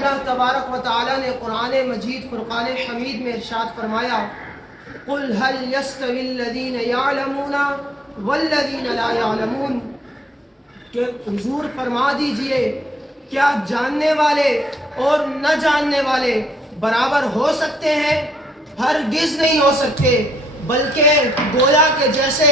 اللہ تبارک و تعالی نے قرآن مجید فرقان حمید میں ارشاد فرمایا قل هل يستوي الذين يعلمون والذين لا يعلمون، کہ حضور فرما دیجئے کیا جاننے والے اور نہ جاننے والے برابر ہو سکتے ہیں؟ ہرگز نہیں ہو سکتے، بلکہ گویا کہ جیسے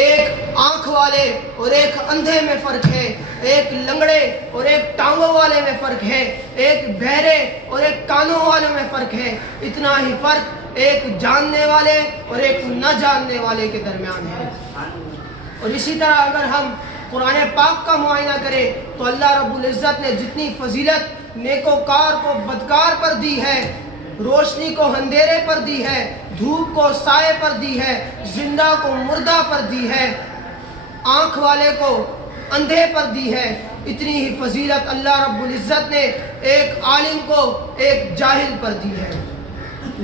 ایک آنکھ والے اور ایک اندھے میں فرق ہے، ایک لنگڑے اور ایک ٹانگوں والے میں فرق ہے، ایک بہرے اور ایک کانوں والے میں فرق ہے، اتنا ہی فرق ایک جاننے والے اور ایک نہ جاننے والے کے درمیان ہے۔ اور اسی طرح اگر ہم قرآن پاک کا معائنہ کریں تو اللہ رب العزت نے جتنی فضیلت نیکوکار کو بدکار پر دی ہے، روشنی کو اندھیرے پر دی ہے، دھوپ کو سائے پر دی ہے، زندہ کو مردہ پر دی ہے، آنکھ والے کو اندھے پر دی ہے، اتنی ہی فضیلت اللہ رب العزت نے ایک عالم کو ایک جاہل پر دی ہے۔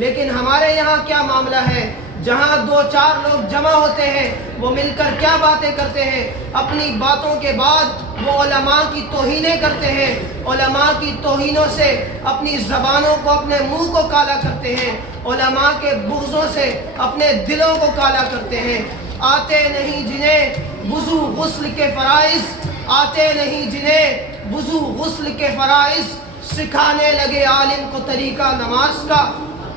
لیکن ہمارے یہاں کیا معاملہ ہے؟ جہاں دو چار لوگ جمع ہوتے ہیں وہ مل کر کیا باتیں کرتے ہیں؟ اپنی باتوں کے بعد وہ علماء کی توہینیں کرتے ہیں، علماء کی توہینوں سے اپنی زبانوں کو، اپنے منہ کو کالا کرتے ہیں، علماء کے بغضوں سے اپنے دلوں کو کالا کرتے ہیں۔ آتے نہیں جنہیں وضو غسل کے فرائض، آتے نہیں جنہیں وضو غسل کے فرائض، سکھانے لگے عالم کو طریقہ نماز کا،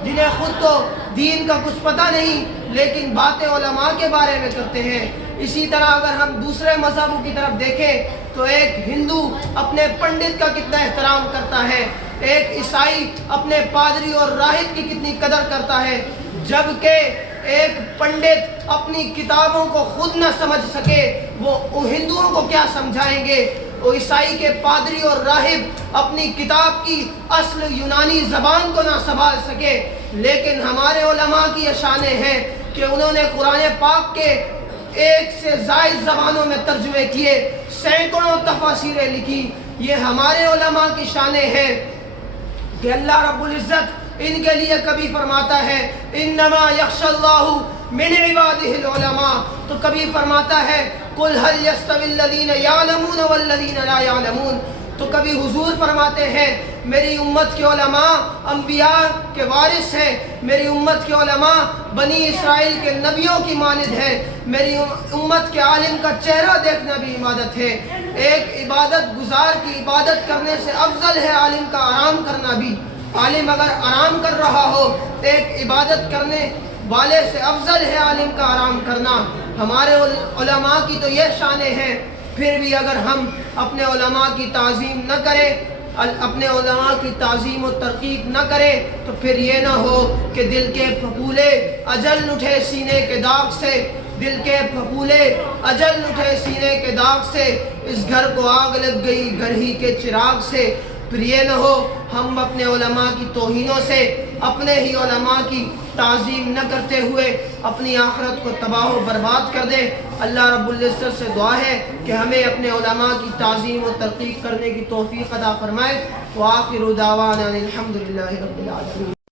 جنہیں خود تو دین کا کچھ پتہ نہیں لیکن باتیں علماء کے بارے میں کرتے ہیں۔ اسی طرح اگر ہم دوسرے مذہبوں کی طرف دیکھیں تو ایک ہندو اپنے پنڈت کا کتنا احترام کرتا ہے، ایک عیسائی اپنے پادری اور راہب کی کتنی قدر کرتا ہے، جبکہ ایک پنڈت اپنی کتابوں کو خود نہ سمجھ سکے وہ ہندوؤں کو کیا سمجھائیں گے؟ وہ عیسائی کے پادری اور راہب اپنی کتاب کی اصل یونانی زبان کو نہ سنبھال سکے، لیکن ہمارے علماء کی شانیں ہیں کہ انہوں نے قرآن پاک کے ایک سے زائد زبانوں میں ترجمے کیے، سینکڑوں تفاسیریں لکھی۔ یہ ہمارے علماء کی شانیں ہیں کہ اللہ رب العزت ان کے لیے کبھی فرماتا ہے انما یخشی اللہ من عبادہ العلماء، تو کبھی فرماتا ہے قل هل يستوي الذين يعلمون والذين لا يعلمون، تو کبھی حضور فرماتے ہیں میری امت کے علماء انبیاء کے وارث ہیں، میری امت کے علماء بنی اسرائیل کے نبیوں کی مانند ہیں، میری امت کے عالم کا چہرہ دیکھنا بھی عبادت ہے۔ ایک عبادت گزار کی عبادت کرنے سے افضل ہے عالم کا آرام کرنا بھی۔ عالم اگر آرام کر رہا ہو ایک عبادت کرنے والے سے افضل ہے عالم کا آرام کرنا۔ ہمارے علماء کی تو یہ شانیں ہیں، پھر بھی اگر ہم اپنے علماء کی تعظیم نہ کریں، اپنے علماء کی تعظیم و ترغیب نہ کریں تو پھر یہ نہ ہو کہ دل کے پھپھولے اجل اٹھے سینے کے داغ سے، دل کے پھپھولے اجل اٹھے سینے کے داغ سے، اس گھر کو آگ لگ گئی گھر ہی کے چراغ سے۔ پھر یہ نہ ہو ہم اپنے علماء کی توہینوں سے، اپنے ہی علماء کی تعظیم نہ کرتے ہوئے اپنی آخرت کو تباہ و برباد کر دیں۔ اللہ رب العزت سے دعا ہے کہ ہمیں اپنے علماء کی تعظیم و ترقیق کرنے کی توفیق عطا فرمائے۔ وآخر دعوانا الحمدللہ رب العالمین۔